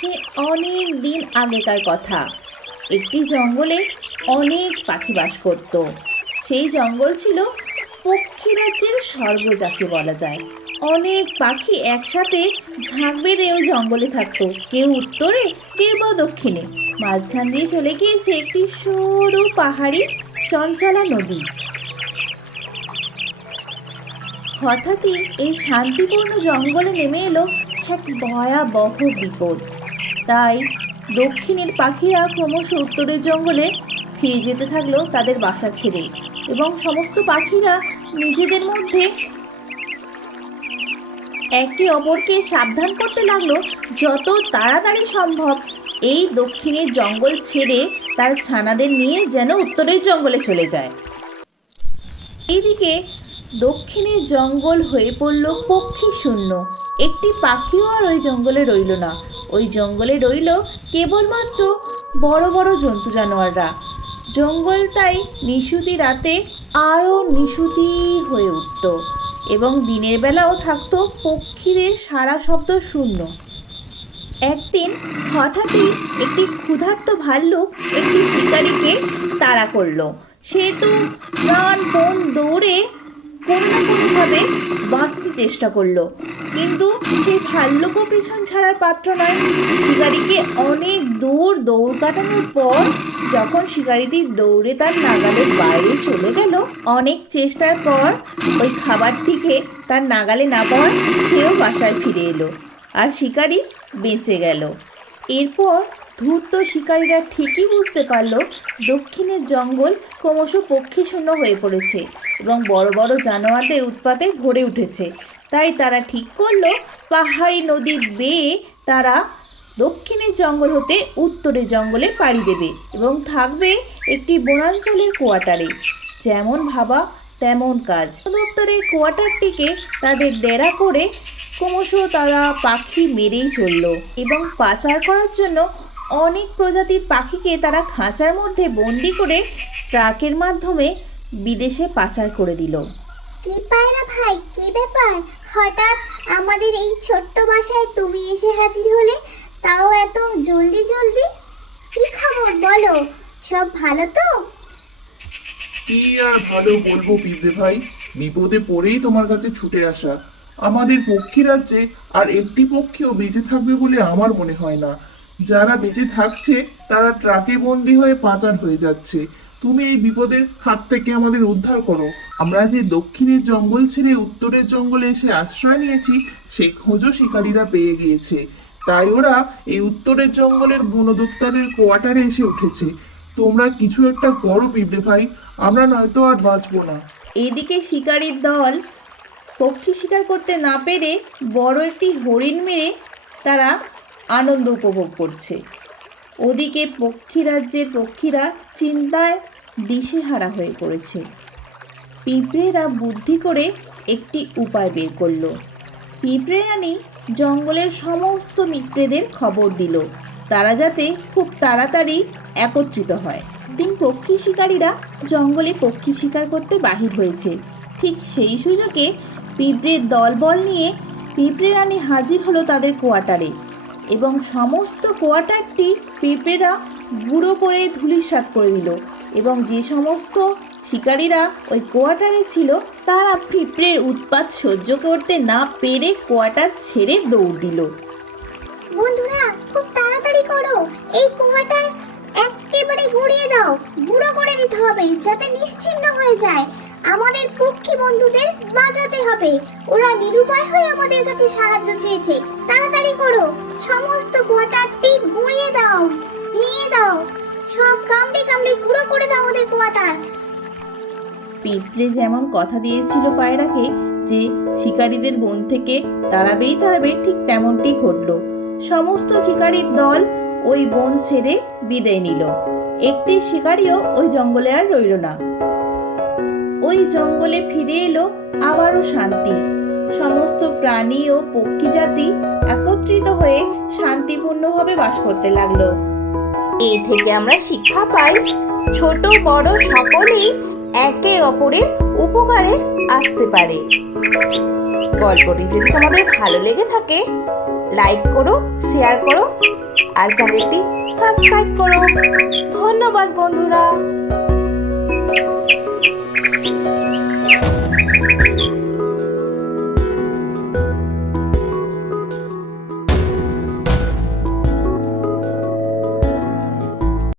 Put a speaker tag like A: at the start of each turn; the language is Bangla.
A: সে অনেক দিন আগেকার কথা। একটি জঙ্গলে অনেক পাখি বাস করত। সেই জঙ্গল ছিল পক্ষী রাজ্যের স্বর্গ যাকে বলা যায়। অনেক পাখি একসাথে ঝাঁক বেঁধে ওই জঙ্গলে থাকতো। কেউ উত্তরে, কেউ বা দক্ষিণে। মাঝখান দিয়ে চলে গিয়েছে একটি সরু পাহাড়ি চঞ্চলা নদী। হঠাৎই এই শান্তিপূর্ণ জঙ্গলে নেমে এলো এক ভয়াবহ বিপদ। তাই দক্ষিণের পাখিরা ক্রমশ উত্তরের জঙ্গলে ফিরে যেতে থাকল তাদের বাসা ছেড়ে এবং সমস্ত পাখিরা নিজেদের মধ্যে একে অপরকে সাবধান করতে লাগল যত তাড়াতাড়ি সম্ভব। এই দক্ষিণের জঙ্গল ছেড়ে তার ছানাদের নিয়ে যেন উত্তরের জঙ্গলে চলে যায়। এইদিকে দক্ষিণের জঙ্গল হয়ে পড়ল পক্ষী শূন্য। একটি পাখিও আর ওই জঙ্গলে রইল না। ওই জঙ্গলে রইল কেবলমাত্র বড় বড় জন্তু জানোয়াররা। জঙ্গল তাই নিশুতি রাতে আরও নিশুতি হয়ে উঠত এবং দিনের বেলাও থাকতো পক্ষীদের সারা শব্দ শূন্য। একদিন হঠাৎই একটি ক্ষুধার্ত ভাল্লুক একটি শিকারীকে তাড়া করল। সে তো প্রাণ বন দৌড়ে কোনো না কোনোভাবে বাঁচতে চেষ্টা করল। কিন্তু সেই ভাল্লুকও পিছন ছাড়ার পাত্র নয়। শিকারিকে অনেক দূর দৌড় কাটানোর পর যখন শিকারিটি দৌড়ে তার নাগালের বাইরে চলে গেল, অনেক চেষ্টার পর ওই খাবারটিকে তার নাগালে না পাওয়ায় সেও বাসায় ফিরে এলো আর শিকারি বেঁচে গেল। এরপর ধূর্ত শিকারীরা ঠিকই বুঝতে পারল দক্ষিণের জঙ্গল ক্রমশ পক্ষীশূন্য হয়ে পড়েছে এবং বড় বড় জানোয়ারদের উৎপাতে ভরে উঠেছে। তাই তারা ঠিক করল, পাহাড়ি নদী বেয়ে তারা দক্ষিণের জঙ্গল হতে উত্তরের জঙ্গলে পাড়ি দেবে এবং থাকবে একটি বনাঞ্চলের কোয়ার্টারে। যেমন ভাবা, তেমন কাজ। দপ্তরের কোয়ার্টারটিকে তাদের ডেরা করে ক্রমশ তারা পাখি মেরেই চলল এবং পাচার করার জন্য অনেক প্রজাতির পাখিকে তারা খাঁচার মধ্যে বন্দি করে ট্রাকের মাধ্যমে বিদেশে পাচার করে দিল।
B: কি পায়রা ভাই, কি ব্যাপার? হঠাৎ আমাদের এই ছোট্ট বাসায় তুমি এসে হাজির হলে তাও এত জলদি জলদি? কি খবর বলো? সব ভালো তো?
C: কি আর ভালো বলব পিঁপড়ে ভাই? বিপদে পড়েই তোমার কাছে ছুটে আসা। আমাদের পক্ষী রাজ্যে আর একটি পক্ষীও বেঁচে থাকবে বলে আমার মনে হয় না। যারা বেঁচে থাকছে, তারা ট্রাকে বন্দি হয়ে পাচার হয়ে যাচ্ছে। তুমি এই বিপদের হাত থেকে আমাদের উদ্ধার করো। আমরা যে দক্ষিণের জঙ্গল ছেড়ে উত্তরের জঙ্গলে এসে আশ্রয় নিয়েছি, সেই খোঁজও শিকারীরা পেয়ে গিয়েছে। তাই ওরা এই উত্তরের জঙ্গলের বনদপ্তরের কোয়ার্টারে এসে উঠেছে। তোমরা কিছু একটা করো, পিঁপড়ে ভাই। আমরা নয়তো আর বাঁচবো না।
A: এদিকে শিকারীর দল পক্ষী শিকার করতে না পেরে বড় একটি হরিণ মেরে তারা আনন্দ উপভোগ করছে। ওদিকে পক্ষী রাজ্যের পক্ষীরা চিন্তায় দিশেহারা হয়ে পড়েছে। পিঁপড়েরা বুদ্ধি করে একটি উপায় বের করল। পিঁপড়ে রানী জঙ্গলের সমস্ত মিত্রেদের খবর দিল। তারা যাতে খুব তাড়াতাড়ি একত্রিত হয়। দিন পক্ষী শিকারীরা জঙ্গলে পক্ষী শিকার করতে বাহির হয়েছে। ঠিক সেই সুযোগে পিঁপড়ের দলবল নিয়ে পিঁপড়ে রানী হাজির হলো তাদের কোয়ার্টারে। এবং সমস্ত কোয়ার্টারটি পিঁপড়েরা গুঁড়ো করে ধুলিসাৎ করে দিল এবং যে সমস্ত শিকারীরা ওই কোয়ার্টারে ছিল, তারা পিঁপড়ের উৎপাত সহ্য করতে না পেরে কোয়ার্টার ছেড়ে দৌড় দিল।
B: বন্ধুরা, খুব তাড়াতাড়ি করো। এই কুয়াটা একেবারে ঘুরিয়ে দাও। গুঁড়ো করে দিতে হবে যাতে নিশ্চিন্ন হয়ে যায়। আমাদের পক্ষী বন্ধুদের বাঁচাতে হবে। ওরা নিরুপায় হয়ে আমাদের কাছে সাহায্য চেয়েছে। তাড়াতাড়ি করো। সমস্ত কোয়াটারটি গুঁড়িয়ে দাও, ভেঙে দাও। সব কামড়ে কামড়ে গুঁড়ো করে দাও আমাদের কোয়াটার
A: পিঁপড়ে যেমন কথা দিয়েছিল পায়রাকে যে শিকারীদের বন থেকে তাড়াবেই তাড়াবে, ঠিক তেমনটি ঘটল। সমস্ত শিকারীর দল ওই বন ছেড়ে বিদায় নিল। একটি শিকারীও ওই জঙ্গলে আর রইল না। ওই জঙ্গলে ফিরে এলো আবারও শান্তি। সমস্ত প্রাণী ও পক্ষী জাতি একত্রিত হয়ে শান্তিপূর্ণভাবে বাস করতে লাগল। এ থেকে আমরা শিক্ষা পাই, ছোট বড় সকলেই একে অপরের উপকারে আসতে পারে। গল্পটি যদি তোমাদের ভালো লেগে থাকে লাইক করো শেয়ার করো, আর চ্যানেলটি সাবস্ক্রাইব করো। ধন্যবাদ বন্ধুরা। ピンク。